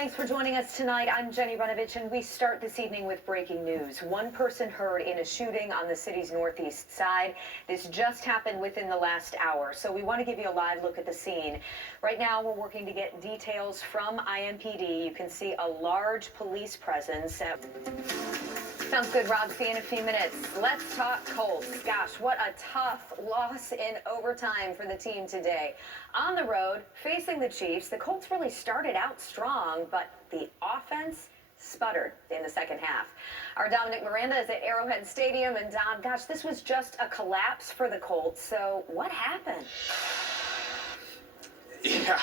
Thanks for joining us tonight. I'm Jenny Runovich, and we start this evening with breaking news. One person hurt in a shooting on the city's northeast side. This just happened within the last hour, so we want to give you a live look at the scene. Right now, we're working to get details from IMPD. You can see a large police presence. Sounds good, Rob. See you in a few minutes. Let's talk Colts. Gosh, what a tough loss in overtime for the team today. On the road, facing the Chiefs, the Colts really started out strong, but the offense sputtered in the second half. Our Dominic Miranda is at Arrowhead Stadium, and Dom, gosh, this was just a collapse for the Colts. So what happened? Yeah.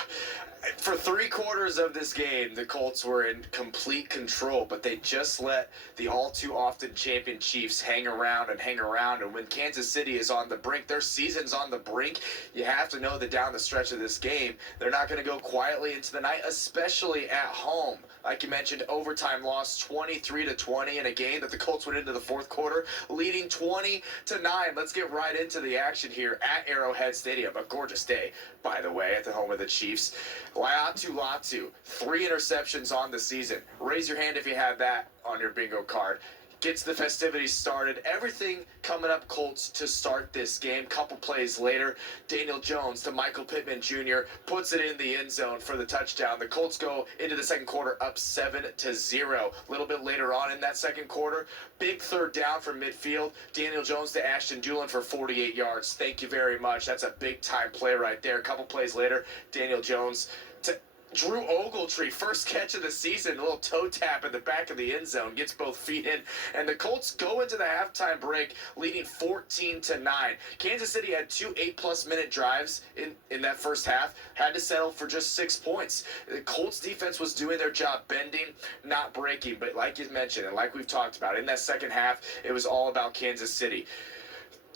For 3/4 of this game, the Colts were in complete control, but they just let the all-too-often champion Chiefs hang around. And when Kansas City is on the brink, their season's on the brink, you have to know that down the stretch of this game, they're not going to go quietly into the night, especially at home. Like you mentioned, overtime loss 23-20 in a game that the Colts went into the fourth quarter, leading 20-9. Let's get right into the action here at Arrowhead Stadium. A gorgeous day, by the way, at the home of the Chiefs. Latu, 3 interceptions on the season. Raise your hand if you have that on your bingo card. Gets the festivities started. Everything coming up Colts to start this game. Couple plays later, Daniel Jones to Michael Pittman Jr. puts it in the end zone for the touchdown. The Colts go into the second quarter up 7-0. A little bit later on in that second quarter, big third down from midfield. Daniel Jones to Ashton Dulin for 48 yards. Thank you very much. That's a big time play right there. A couple plays later, Daniel Jones to Drew Ogletree, first catch of the season, a little toe tap in the back of the end zone, gets both feet in, and the Colts go into the halftime break leading 14-9. Kansas City had 2 8+ minute drives in that first half, had to settle for just 6 points. The Colts defense was doing their job, bending, not breaking, but like you mentioned, and like we've talked about, in that second half, it was all about Kansas City.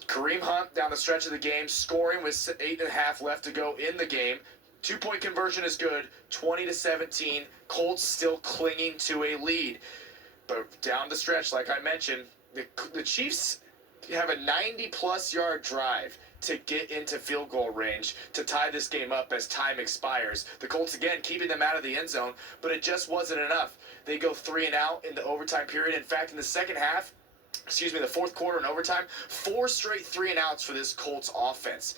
Kareem Hunt down the stretch of the game, scoring with 8.5 left to go in the game. 2-point conversion is good, 20-17. Colts still clinging to a lead. But down the stretch, like I mentioned, the Chiefs have a 90+ yard drive to get into field goal range to tie this game up as time expires. The Colts, again, keeping them out of the end zone, but it just wasn't enough. They go 3 and out in the overtime period. In fact, in the second half, the fourth quarter and overtime, 4 straight 3 and outs for this Colts offense.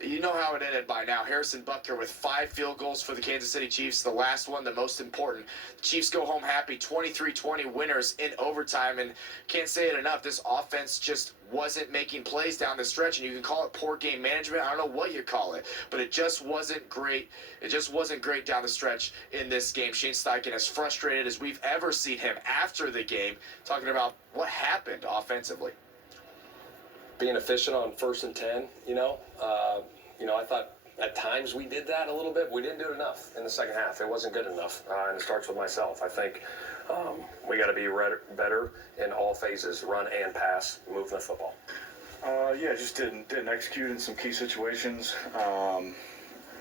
You know how it ended by now. Harrison Butker with 5 field goals for the Kansas City Chiefs. The last one, the most important. The Chiefs go home happy, 23-20 winners in overtime. And can't say it enough, this offense just wasn't making plays down the stretch. And you can call it poor game management. I don't know what you call it. But it just wasn't great. It just wasn't great down the stretch in this game. Shane Steichen, as frustrated as we've ever seen him after the game, talking about what happened offensively. Being efficient on 1st and 10, I thought at times we did that a little bit. We didn't do it enough in the second half. It wasn't good enough, and it starts with myself. I think we got to be better in all phases, run and pass, moving the football. Just didn't execute in some key situations. Got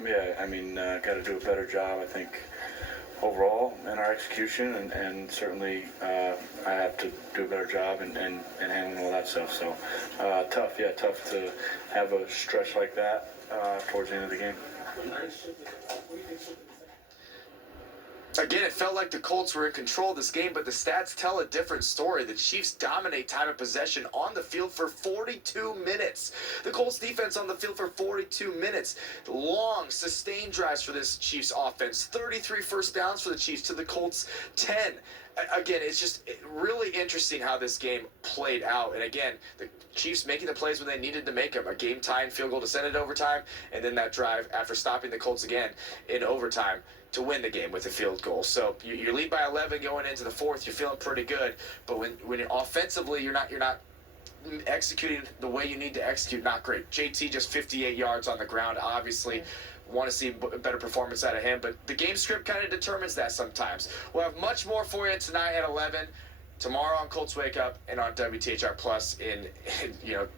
to do a better job, I think, overall in our execution, and certainly I have to do a better job in handling all that stuff. So tough to have a stretch like that towards the end of the game. Again, it felt like the Colts were in control of this game, but the stats tell a different story. The Chiefs dominate time of possession on the field for 42 minutes. The Colts defense on the field for 42 minutes. Long, sustained drives for this Chiefs offense. 33 first downs for the Chiefs to the Colts 10. Again, it's just really interesting how this game played out. And again, the Chiefs making the plays when they needed to make them. A game-tying field goal to send it overtime, and then that drive after stopping the Colts again in overtime to win the game with a field goal. So you lead by 11 going into the fourth. You're feeling pretty good, but when you're offensively, you're not executing the way you need to execute. Not great. JT just 58 yards on the ground. Obviously, want to see a better performance out of him, but the game script kind of determines that sometimes. We'll have much more for you tonight at 11. Tomorrow on Colts Wake Up and on WTHR Plus in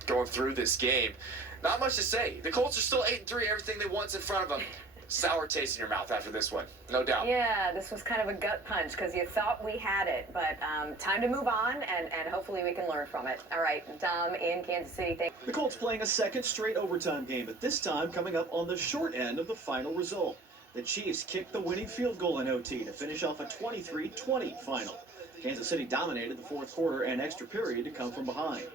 going through this game. Not much to say. The Colts are still 8-3. Everything they want's in front of them. Sour taste in your mouth after this one, no doubt. Yeah, this was kind of a gut punch because you thought we had it, but time to move on, and hopefully we can learn from it. All right, Dom in Kansas City. The Colts playing a second straight overtime game, but this time coming up on the short end of the final result. The Chiefs kicked the winning field goal in OT to finish off a 23-20 final. Kansas City dominated the fourth quarter and extra period to come from behind.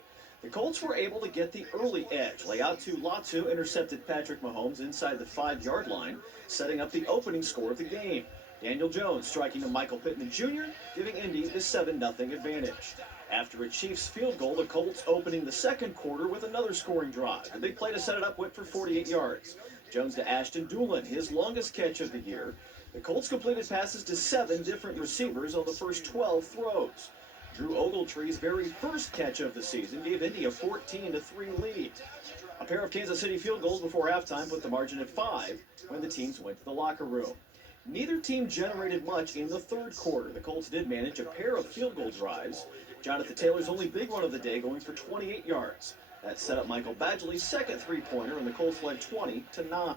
The Colts were able to get the early edge. Leatu Latu intercepted Patrick Mahomes inside the 5-yard line, setting up the opening score of the game. Daniel Jones striking to Michael Pittman Jr., giving Indy the 7-0 advantage. After a Chiefs field goal, the Colts opening the second quarter with another scoring drive. The big play to set it up went for 48 yards. Jones to Ashton Doolin, his longest catch of the year. The Colts completed passes to 7 different receivers on the first 12 throws. Drew Ogletree's very first catch of the season gave Indy a 14-3 lead. A pair of Kansas City field goals before halftime put the margin at 5 when the teams went to the locker room. Neither team generated much in the third quarter. The Colts did manage a pair of field goal drives. Jonathan Taylor's only big one of the day going for 28 yards. That set up Michael Badgley's second three-pointer, and the Colts led 20-9.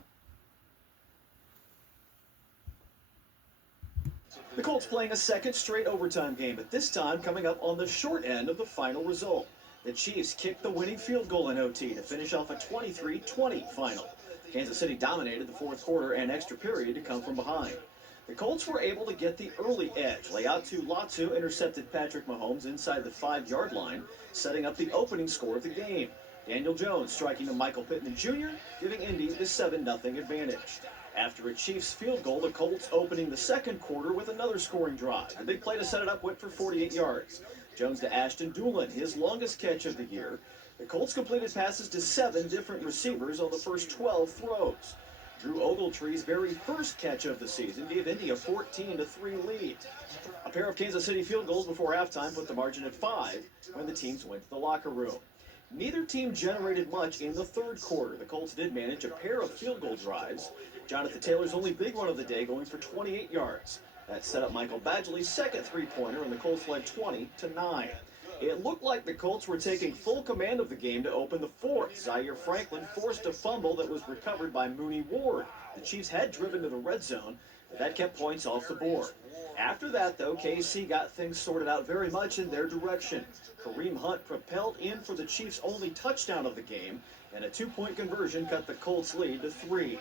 The Colts playing a second straight overtime game, but this time coming up on the short end of the final result. The Chiefs kicked the winning field goal in OT to finish off a 23-20 final. Kansas City dominated the fourth quarter and extra period to come from behind. The Colts were able to get the early edge. Leatu Latu intercepted Patrick Mahomes inside the 5-yard line, setting up the opening score of the game. Daniel Jones striking to Michael Pittman Jr., giving Indy the 7-0 advantage. After a Chiefs field goal, the Colts opening the second quarter with another scoring drive. The big play to set it up went for 48 yards. Jones to Ashton Doolin, his longest catch of the year. The Colts completed passes to 7 different receivers on the first 12 throws. Drew Ogletree's very first catch of the season gave Indy a 14-3 lead. A pair of Kansas City field goals before halftime put the margin at 5 when the teams went to the locker room. Neither team generated much in the third quarter. The Colts did manage a pair of field goal drives. Jonathan Taylor's only big one of the day going for 28 yards. That set up Michael Badgley's second three-pointer, and the Colts led 20-9. It looked like the Colts were taking full command of the game to open the fourth. Zaire Franklin forced a fumble that was recovered by Mooney Ward. The Chiefs had driven to the red zone, but that kept points off the board. After that, though, KC got things sorted out very much in their direction. Kareem Hunt propelled in for the Chiefs' only touchdown of the game, and a 2-point conversion cut the Colts' lead to 3.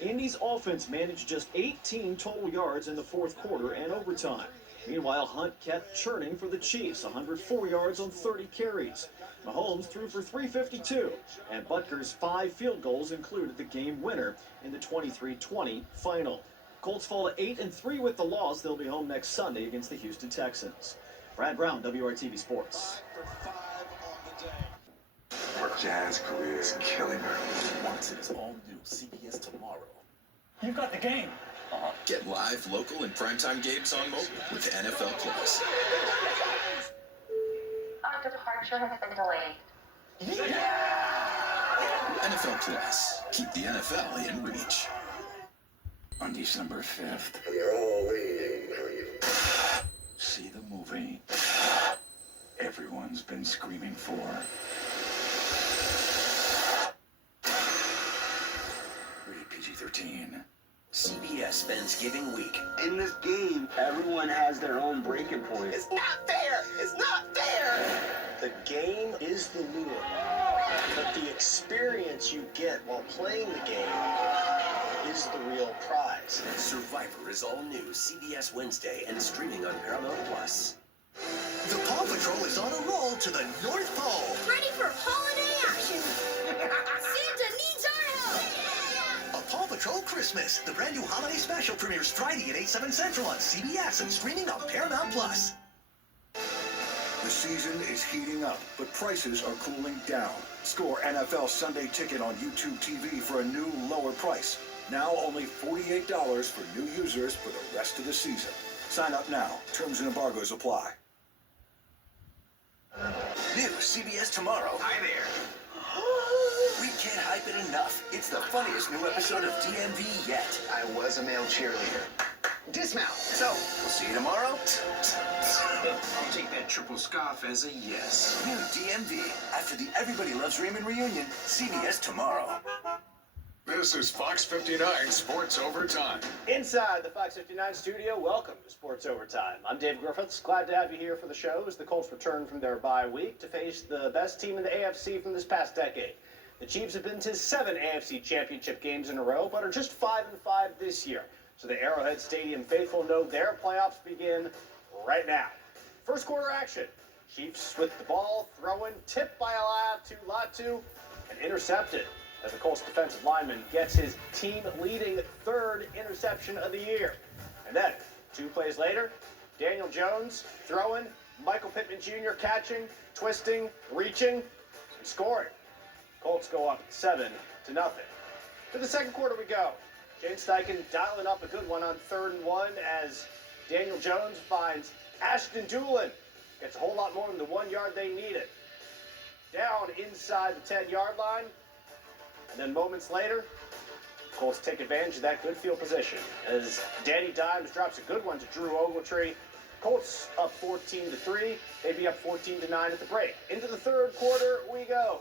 Indy's offense managed just 18 total yards in the fourth quarter and overtime. Meanwhile, Hunt kept churning for the Chiefs, 104 yards on 30 carries. Mahomes threw for 352, and Butker's 5 field goals included the game winner in the 23-20 final. Colts fall to 8-3 with the loss. They'll be home next Sunday against the Houston Texans. Brad Brown, WRTV Sports. Her jazz career is killing her. Watch its all new CBS tomorrow. You got the game. Get live, local, and primetime games on mobile with NFL Plus. Our departure has been delayed. NFL Plus. Keep the NFL in reach. On December 5th, We're all waiting for you. see the movie everyone's been screaming for. Rated PG-13. CBS Thanksgiving week. In this game, everyone has their own breaking point. It's not fair! It's not fair! The game is the lure, but the experience you get while playing the game is the real prize. Survivor is all new CBS Wednesday and streaming on Paramount Plus. The Paw Patrol is on a roll to the North Pole. Ready for holiday action. Santa needs our help. A Paw Patrol Christmas. The brand new holiday special premieres Friday at 8, 7 Central on CBS and streaming on Paramount Plus. The season is heating up, but prices are cooling down. Score NFL Sunday Ticket on YouTube TV for a new, lower price. Now only $48 for new users for the rest of the season. Sign up now. Terms and embargoes apply. New CBS Tomorrow. Hi there. We can't hype it enough. It's the funniest new episode of DMV yet. I was a male cheerleader. Dismount. So, we'll see you tomorrow. I'll take that triple scoff as a yes. New DMV. After the Everybody Loves Raymond reunion, CBS Tomorrow. This is Fox 59 Sports Overtime. Inside the Fox 59 studio, welcome to Sports Overtime. I'm Dave Griffiths. Glad to have you here for the show as the Colts return from their bye week to face the best team in the AFC from this past decade. The Chiefs have been to 7 AFC Championship games in a row, but are just 5-5 this year. So the Arrowhead Stadium faithful know their playoffs begin right now. First quarter action. Chiefs with the ball, throwing, tipped by Latu, and intercepted as the Colts defensive lineman gets his team-leading 3rd interception of the year. And then, 2 plays later, Daniel Jones throwing, Michael Pittman Jr. catching, twisting, reaching, and scoring. Colts go up 7-0. To the second quarter we go. Jane Steichen dialing up a good one on 3rd and 1 as Daniel Jones finds Ashton Doolin. Gets a whole lot more than the 1 yard they needed. Down inside the 10-yard line. And then moments later, Colts take advantage of that good field position as Danny Dimes drops a good one to Drew Ogletree. Colts up 14-3. They'd be up 14-9 at the break. Into the third quarter we go.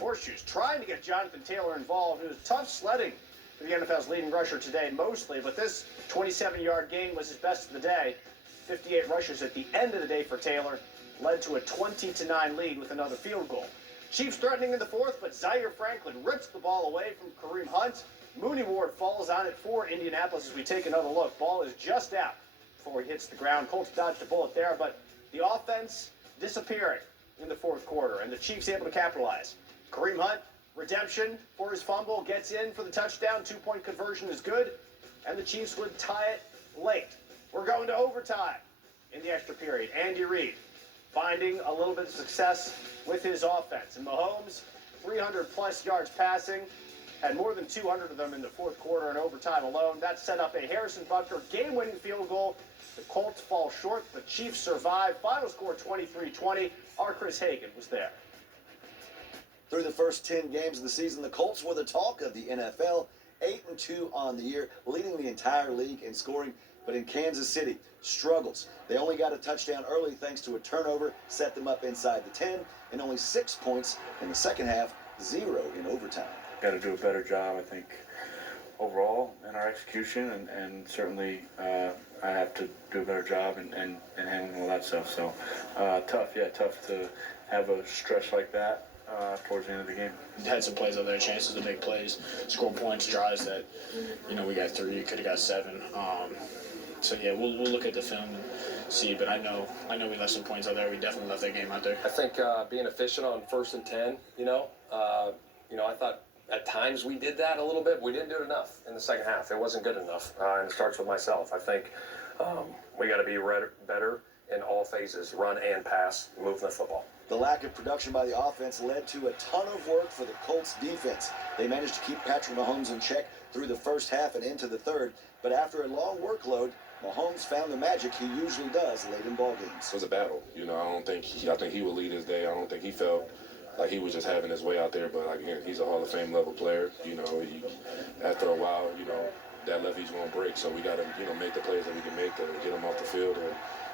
Horseshoes trying to get Jonathan Taylor involved. It was tough sledding for the NFL's leading rusher today mostly, but this 27-yard gain was his best of the day. 58 rushes at the end of the day for Taylor led to a 20-9 lead with another field goal. Chiefs threatening in the fourth, but Zaire Franklin rips the ball away from Kareem Hunt. Mooney Ward falls on it for Indianapolis as we take another look. Ball is just out before he hits the ground. Colts dodged a bullet there, but the offense disappearing in the fourth quarter, and the Chiefs able to capitalize. Kareem Hunt, redemption for his fumble, gets in for the touchdown. 2-point conversion is good, and the Chiefs would tie it late. We're going to overtime in the extra period. Andy Reid finding a little bit of success with his offense. And Mahomes, 300-plus yards passing, had more than 200 of them in the fourth quarter and overtime alone. That set up a Harrison Butker game-winning field goal. The Colts fall short. The Chiefs survive. Final score 23-20. Our Chris Hagan was there. Through the first 10 games of the season, the Colts were the talk of the NFL, 8-2 on the year, leading the entire league in scoring. But in Kansas City, struggles. They only got a touchdown early thanks to a turnover, set them up inside the 10, and only 6 points in the second half, 0 in overtime. Got to do a better job, I think, overall in our execution, and certainly I have to do a better job in handling all that stuff. So tough to have a stretch like that towards the end of the game. Had some plays out there, chances to make plays, score points, drives that, we got 3, could have got 7. So yeah, we'll look at the film and see. But I know we left some points out there. We definitely left that game out there. I think being efficient on 1st and 10, I thought at times we did that a little bit. We didn't do it enough in the second half. It wasn't good enough, and it starts with myself. I think we got to be better in all phases, run and pass, moving the football. The lack of production by the offense led to a ton of work for the Colts defense. They managed to keep Patrick Mahomes in check through the first half and into the third, but after a long workload, Mahomes found the magic he usually does late in ball games. It was a battle. I think he would lead his day. I don't think he felt like he was just having his way out there, but again, he's a Hall of Fame level player. After a while, that levee's going to break, so we got to, make the plays that we can make to get him off the field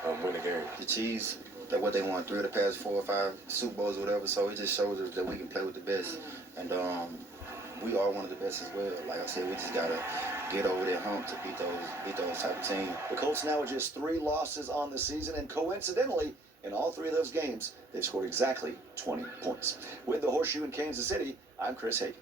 and win the game. The Chiefs, that what they won 3 of the past 4 or 5 Super Bowls or whatever, so it just shows us that we can play with the best. And we are one of the best as well. Like I said, we just got to get over that hump to beat those type of teams. The Colts now with just 3 losses on the season, and coincidentally, in all 3 of those games, they've scored exactly 20 points. With the Horseshoe in Kansas City, I'm Chris Hagan.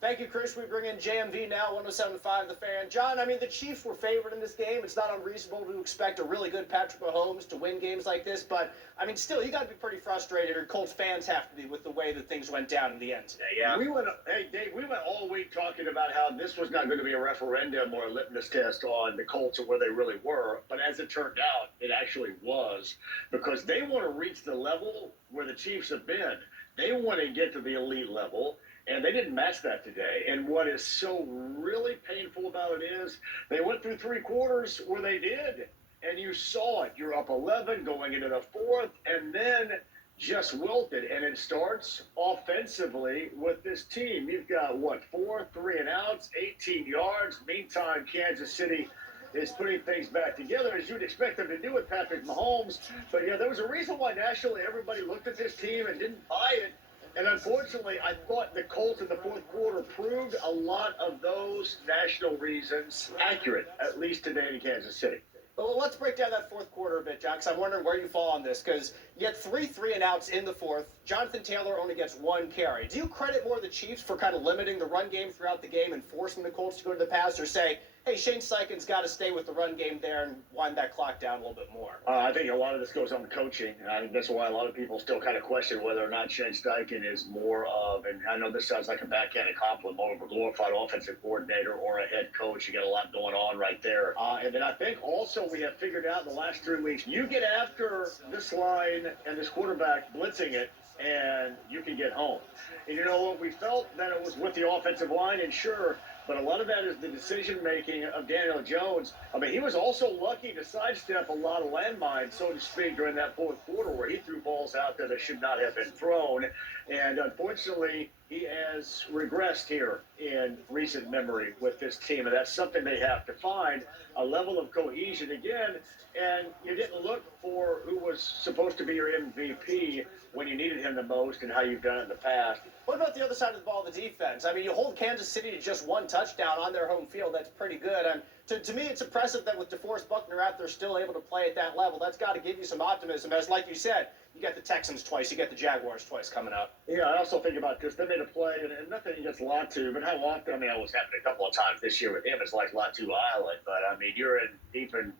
Thank you, Chris. We bring in JMV now, 107.5 The Fan. John, the Chiefs were favored in this game. It's not unreasonable to expect a really good Patrick Mahomes to win games like this, but, still, you got to be pretty frustrated, or Colts fans have to be, with the way that things went down in the end today, yeah? Hey, Dave, we went all week talking about how this was not going to be a referendum or a litmus test on the Colts or where they really were, but as it turned out, it actually was, because they want to reach the level where the Chiefs have been. They want to get to the elite level, and they didn't match that today. And what is so really painful about it is they went through 3 quarters where they did, and you saw it. You're up 11 going into the 4th, and then just wilted. And it starts offensively with this team. You've got, 4 3-and-outs, 18 yards. Meantime, Kansas City is putting things back together, as you'd expect them to do with Patrick Mahomes. But, yeah, there was a reason why nationally everybody looked at this team and didn't buy it. And unfortunately, I thought the Colts in the fourth quarter proved a lot of those national reasons accurate, at least today in Kansas City. Well, let's break down that fourth quarter a bit, John, because I'm wondering where you fall on this, because you had 3 3-and-outs in the fourth. Jonathan Taylor only gets 1 carry. Do you credit more the Chiefs for kind of limiting the run game throughout the game and forcing the Colts to go to the pass, or say, hey, Shane Steichen's got to stay with the run game there and wind that clock down a little bit more? I think a lot of this goes on coaching. I think that's why a lot of people still kind of question whether or not Shane Steichen is more of, and I know this sounds like a backhanded compliment, more of a glorified offensive coordinator or a head coach. You got a lot going on right there. And then I think also we have figured out in the last 3 weeks, you get after this line and this quarterback blitzing it, and you can get home. And you know what? We felt that it was with the offensive line, and sure, but a lot of that is the decision-making of Daniel Jones. I mean, he was also lucky to sidestep a lot of landmines, so to speak, during that fourth quarter where he threw balls out there that should not have been thrown. And unfortunately, he has regressed here in recent memory with this team, and that's something they have to find, a level of cohesion again. And you didn't look for who was supposed to be your MVP when you needed him the most and how you've done it in the past. What about the other side of the ball, the defense? I mean, you hold Kansas City to just 1 touchdown on their home field. That's pretty good. And to me, it's impressive that with DeForest Buckner out there still able to play at that level. That's got to give you some optimism. As like you said, you got the Texans twice, you got the Jaguars twice coming up. Yeah, I also think about this. They made a play, and nothing against Latu, but how often, I mean, it was happening a couple of times this year with him. It's like Latu Island, but, I mean, you're in deep in,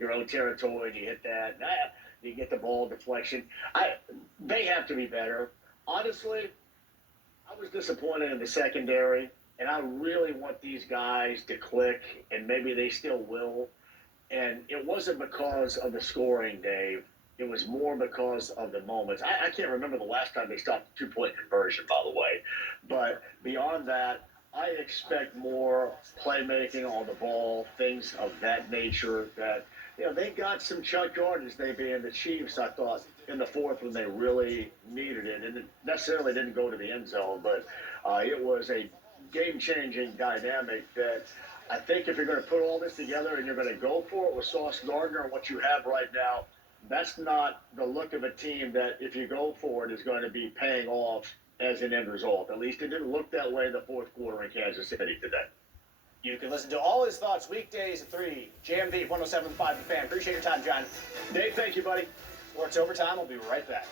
your own territory, and you hit that, and you get the ball deflection. They have to be better. Honestly, I was disappointed in the secondary, and I really want these guys to click, and maybe they still will. And it wasn't because of the scoring, Dave. It was more because of the moments. I can't remember the last time they stopped a 2-point conversion, by the way. But beyond that, I expect more playmaking on the ball, things of that nature that, they got some chunk yardage, they being the Chiefs, I thought, in the fourth when they really needed it. And it necessarily didn't go to the end zone, but it was a game-changing dynamic that I think if you're going to put all this together and you're going to go for it with Sauce Gardner and what you have right now, that's not the look of a team that, if you go for it, is going to be paying off as an end result. At least it didn't look that way in the fourth quarter in Kansas City today. You can listen to all his thoughts weekdays at 3, JMV 107.5 The Fan. Appreciate your time, John. Dave, thank you, buddy. Sports Overtime. We'll be right back.